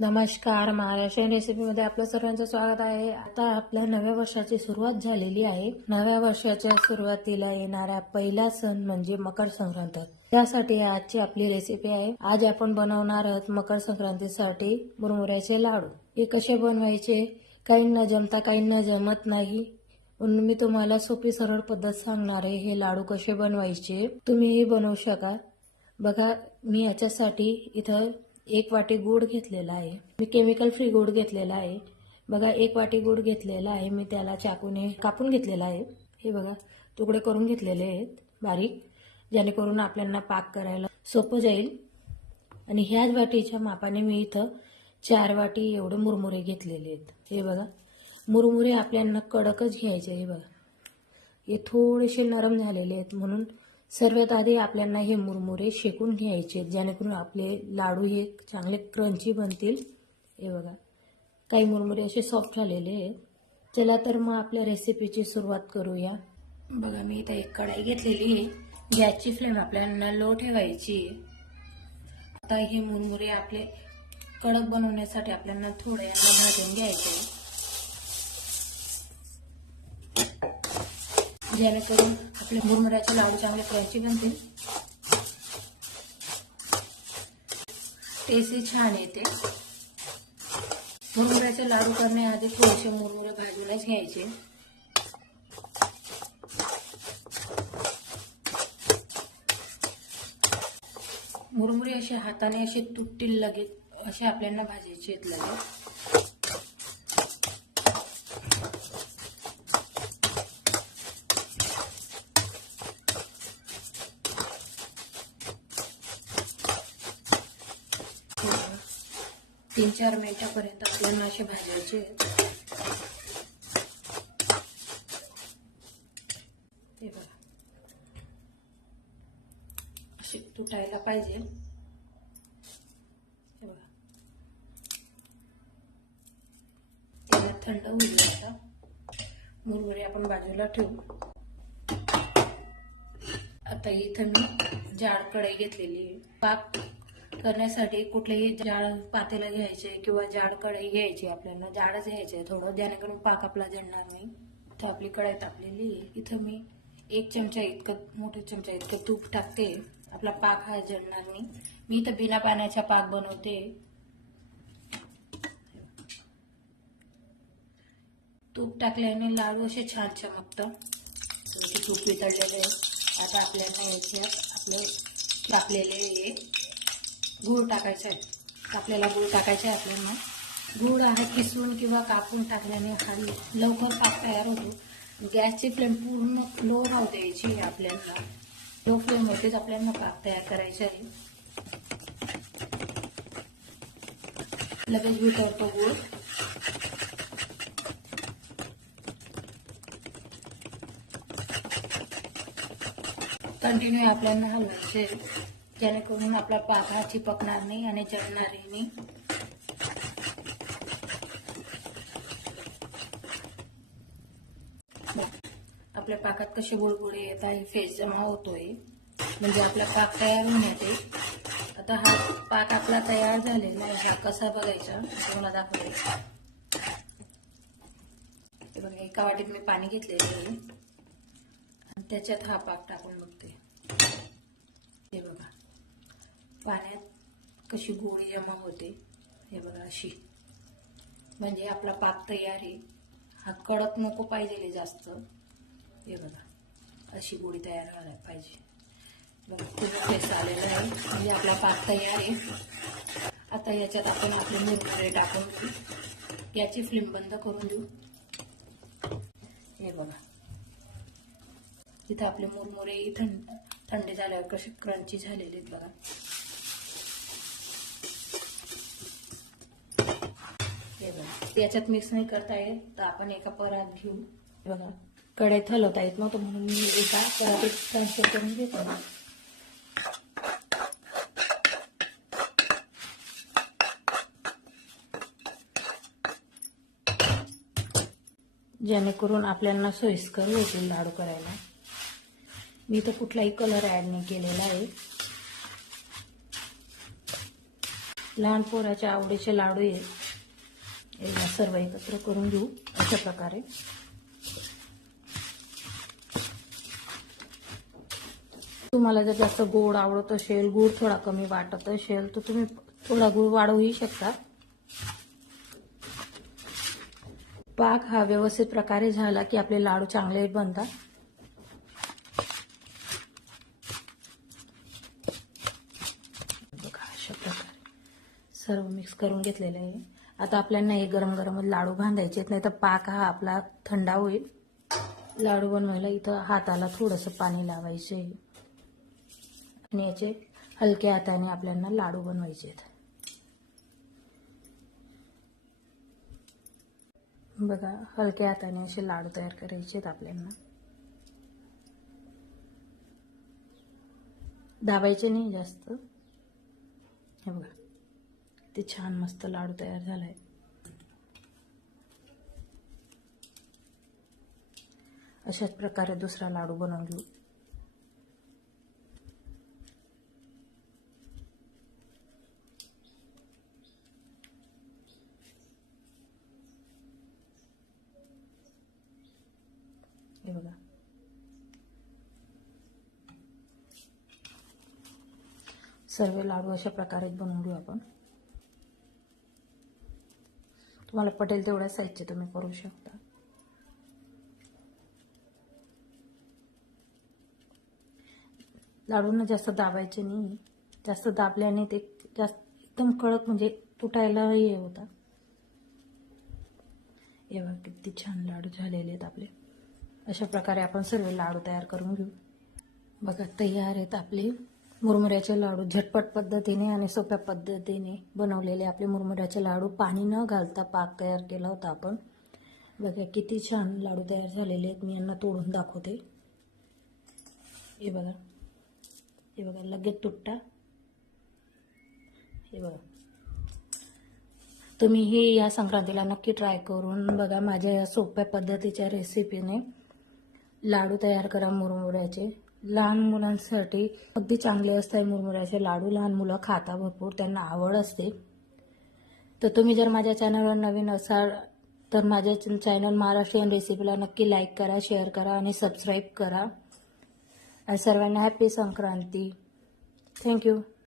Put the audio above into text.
नमस्कार. महाराष्ट्रीयन रेसिपीमध्ये आपलं सर्वांचं स्वागत आहे. आता आपल्या नव्या वर्षाची सुरुवात झालेली आहे. नव्या वर्षाच्या सुरुवातीला येणारा पहिला सण म्हणजे मकर संक्रांत. त्यासाठी आजची आपली रेसिपी आहे. आज आपण बनवणार आहोत मकर संक्रांतीसाठी मुरमुऱ्याचे लाडू. हे कसे बनवायचे? काहींना जमता काहींना जमत नाही. म्हणून मी तुम्हाला सोपी सरळ पद्धत सांगणार आहे हे लाडू कसे बनवायचे. तुम्हीही बनवू शका बघा मी याच्यासाठी इथं एक वाटी गूळ घेतलेला आहे. मी केमिकल फ्री गूळ घेतलेला आहे. बघा एक वाटी गूळ घेतलेला आहे. मी त्याला चाकूने कापून घेतलेला आहे. हे बघा तुकडे करून घेतलेले आहेत. बारीक. जेणेकरून आपल्याला पाक करायला सोपं जाईल. आणि ह्याच वाटीच्या मापाने मी इथं चार वाटी एवढे मुरमुरे घेतलेले आहेत. हे बघा मुरमुरे आपल्याला कडकच घ्यायचे हे बघा हे थोडेसे नरम झालेले आहेत. म्हणून सर्वात आधी आपल्याला हे मुरमुरे शेकून घ्यायचे जेणेकरून आपले लाडू हे चांगले क्रंची बनतील. हे बघा काही मुरमुरे असे सॉफ्ट झालेले आहेत. चला तर मग आपल्या रेसिपीची सुरुवात करूया. बघा मी इथं एक कढाई घेतलेली आहे. गॅसची फ्लेम आपल्याला लो ठेवायची आहे. आता हे मुरमुरे आपले कडक बनवण्यासाठी आपल्याला थोडं यांना भाजून घ्यायचे जेणेकरून आपले मुरमुऱ्याचे लाडू चांगले क्रंची बनतील. टेस्टही छान येते. मुरमुऱ्याचे लाडू करण्याआधी थोडेसे मुरमुरे भाजूनच घ्यायचे. मुरमुरे असे हाताने असे तुटतील लगेच असे आपल्याला भाजायचे आहेत लगेच. तीन चार मिनिटापर्यंत आपल्याला असे भाजायचे ते बघा. असे तुटायला पाहिजे. हे बघा. त्याला थंड होईल आता. मुरमुरे आपण बाजूला ठेवू. आता इथं मी जाड कढई घेतलेली आहे. पाक करण्यासाठी कुठलेही जाड पातेला घ्यायचे किंवा जाड कढई घ्यायची आपल्याला. जाडच घ्यायचे थोडं. जेणेकरून पाक आपला जळणार नाही इथं आपली कढई तापलेली इथं मी एक चमचा इतकं मोठे चमचा इतकं तूप टाकते. आपला पाक हा जळणार नाही. मी इथं बिना पाण्याचा पाक बनवते. तूप टाकल्याने लाडू असे छान चमकतं. तूप वितळलेले आता आपल्याला याच्यात आपले तापलेले गूळ टाकायचा आहे कापलेला गूळ टाकायचा आहे आपल्याला. गूळ आहे किसून किंवा कापून टाकल्याने हा लवकर पाक तयार होतो. गॅसची फ्लेम पूर्ण लो राहू द्यायची आपल्याला. लो फ्लेमवरतीच आपल्याला पाक तयार करायचा आहे. लगेच वितरतो गूळ. कंटिन्यू आपल्याला हलवायचे जेणेकरून आपला पाक हा चिपकणार नाही आणि जळणारही नाही आपल्या पाकात कसे गुळगुळे येत आहे फेस जमा होतोय. म्हणजे आपला पाक तयार होऊन येते. आता हा पाक आपला तयार झालेला आहे. हा कसा बघायचा? तुम्हाला दाखवायचा बघा एका वाटीत मी पाणी घेतलेलं आहे. आणि त्याच्यात हा पाक टाकून बघते हे बघा पाण्यात कशी गोळी जमा होते हे बघा अशी. म्हणजे आपला पाक तयार आहे. हा कडक नको पाहिजे जास्त. हे बघा अशी गोळी तयार व्हायला पाहिजे. बघा खूप फेस आलेलं आहे. म्हणजे आपला पाक तयार आहे. आता याच्यात आपण आपले मुरमुरे टाकून देऊ याची फ्लेम बंद करून देऊ. हे बघा. इथं आपले मुरमुरे थंड थंडी झाल्यावर कसे क्रंची झालेले आहेत बघा. हे याच्यात मिक्स नाही करता येत. तर आपण एका परात घेऊ. बघा. कढईत हलवता येत नव्हतं म्हणून मी एका परातीत ट्रान्सफर करून घेतो जेणेकरून आपल्याला सोयीस्कर होतील लाडू करायला. मी तर कुठलाही कलर ऍड नाही केलेला आहे. लहान पोराच्या आवडीचे लाडू आहे सर्व एकत्र करून घेऊ अशा प्रकारे. तुम्हाला जर जास्त गोड आवडत असेल गूळ थोडा कमी वाटत असेल तर तुम्ही थोडा गूळ वाढवूही शकता. पाक हा व्यवस्थित प्रकारे झाला की आपले लाडू चांगले बनतात. बघा अशा प्रकारे. सर्व मिक्स करून घेतलेलं आहे. आता आपल्याला हे गरम गरम लाडू बांधायचे नाही तर पाक हा आपला थंडा होईल. लाडू बनवायला इथं हाताला थोडंसं पाणी लावायचं. आहे आणि याचे हलक्या हाताने आपल्याला लाडू बनवायचे आहेत. बघा हलक्या हाताने असे लाडू तयार करायचे आहेत आपल्याला. दाबायचे नाही जास्त. हे बघा. ते छान मस्त लाडू तयार झालाय. अशाच प्रकारे दुसरा लाडू बनवून घेऊ. हे बघा. सर्व लाडू अशा प्रकारे बनवून घेऊ आपण. तुम्हाला पटेल तेवढ्या साईजचे तुम्ही करू शकता. लाडूंना जास्त दाबायचे नाही. जास्त दाबल्याने ते जास्त एकदम कडक म्हणजे तुटायला हे होता. एवढा किती छान लाडू झालेले आहेत आपले. अशा प्रकारे आपण सर्व लाडू तयार करून घेऊ. बघा तयार आहेत आपले. मुरमुऱ्याचे लाडू झटपट पद्धतीने आणि सोप्या पद्धतीने बनवलेले आपले मुरमुऱ्याचे लाडू. पाणी न घालता पाक तयार केला होता आपण. बघा किती छान लाडू तयार झालेले आहेत. मी यांना तोडून दाखवते. हे बघा. हे बघा लगेच तुटता. हे बघा. तुम्ही हे या संक्रांतीला नक्की ट्राय करून बघा. माझ्या या सोप्या पद्धतीच्या रेसिपीने लाडू तयार करा मुरमुऱ्याचे. लहान मुलांसाठी अगदी चांगले असतात मुरमुऱ्याचे लाडू. लहान मुलं खाता भरपूर त्यांना आवड असते. तर तुम्ही जर माझ्या चॅनलवर नवीन असाल तर माझ्या चॅनल महाराष्ट्रीयन रेसिपीला नक्की लाईक करा शेअर करा आणि सबस्क्राईब करा. आणि सर्वांना हॅपी संक्रांती. थँक्यू